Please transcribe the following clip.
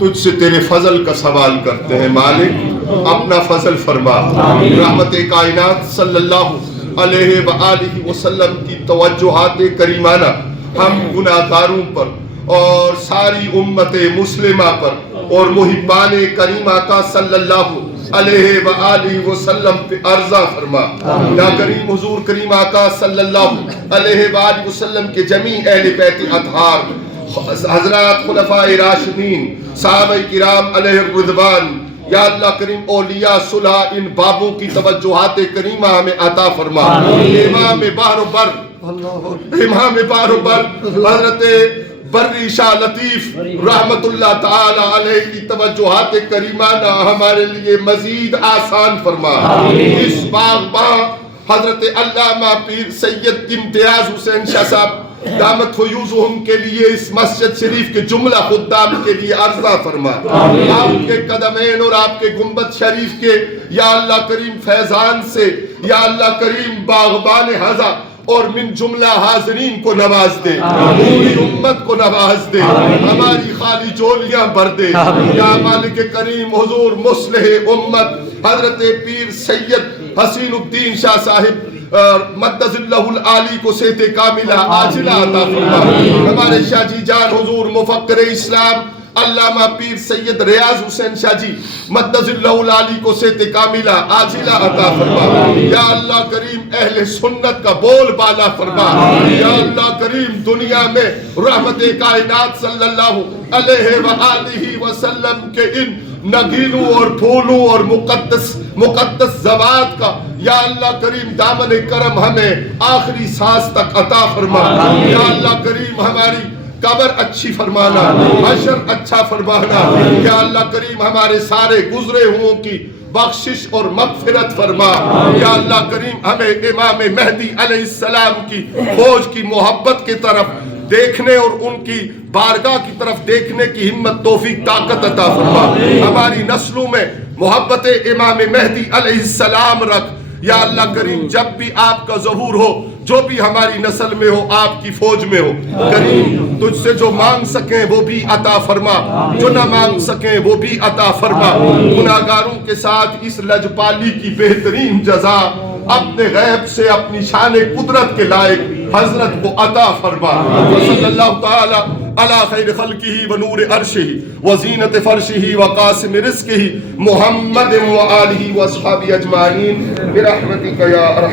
تجھ سے تیرے فضل کا سوال کرتے ہیں مالک اپنا فضل فرما۔ رحمت کائنات صلی اللہ علیہ وآلہ وسلم کی توجہات کریمانہ ہم گناہگاروں پر اور ساری امت مسلمہ پر اور محبان کریم آقا صلی اللہ علیہ وآلہ وسلم پہ عرضہ فرما۔ یا کریم حضور کریم آقا صلی اللہ علیہ وآلہ وسلم کے جمیع اہل بیت اطہار، حضرات خلفاء راشدین، صحابہ کرام علیہ الرضوان، یا اللہ کریم اولیاء صلح ان بابوں کی توجہات کریمہ ہمیں عطا فرما۔ امام بحر و بر، امام بحر و بر حضرت بری شاہ لطیف رحمت اللہ تعالی علیہ کی توجہات کریمانہ ہمارے لیے مزید آسان فرما۔ اس باغباں حضرت علامہ پیر سید امتیاز حسین شاہ صاحب دامت فیوزہم کے لیے اس مسجد شریف کے جملہ خدام کے لیے عرضہ فرما۔ آپ کے قدمین اور آپ کے گنبد شریف کے یا اللہ کریم فیضان سے یا اللہ کریم باغبان ہزا اور من جملہ حاضرین کو نواز دے، پوری امت کو نواز دے، ہماری خالی جولیاں بھر دے۔ یا مالک کریم حضور مصلح امت حضرت پیر سید حسین الدین شاہ صاحب مدد اللہ العالی کو صحت کاملہ عاجلہ عطا فرما۔ ہمارے شاہ جی جان حضور مفکر اسلام علامہ پیر سید ریاض حسین شاہ جی مدد اللہ العالی کو صحت کاملہ عاجلہ عطا فرما۔ یا اللہ کریم اہل سنت کا بول بالا فرما۔ یا اللہ کریم دنیا میں رحمت کائنات صلی اللہ علیہ وآلہ وسلم کے ان نگینوں اور پھولوں اور مقدس زوات کا یا اللہ کریم دامن کرم ہمیں آخری سانس تک عطا فرما۔ یا اللہ کریم ہماری قبر اچھی فرمانا، حشر اچھا فرمانا۔ یا اللہ کریم ہمارے سارے گزرے ہوں کی بخشش اور مغفرت فرما۔ یا اللہ کریم ہمیں امام مہدی علیہ السلام کی فوج کی محبت کی طرف دیکھنے اور ان کی بارگاہ کی طرف دیکھنے کی ہمت توفیق طاقت عطا فرما۔ ہماری نسلوں میں محبت امام مہدی علیہ السلام رکھ۔ یا اللہ کریم جب بھی آپ کا ظہور ہو، جو بھی ہماری نسل میں ہو، آپ کی فوج میں ہو، کریم تجھ سے جو مانگ سکیں وہ بھی عطا فرما، جو نہ مانگ سکیں وہ بھی عطا فرما۔ گناہگاروں کے ساتھ اس لجپالی کی بہترین جزا اپنے غیب سے اپنی شان قدرت کے لائق حضرت کو عطا فرما۔ صلی اللہ تعالی علی خیر خلقہ و نور عرشہ و زینت فرشہ و قاسم رزقہ محمد و آلہ و اصحابہ اجمعین برحمتک یا ارحم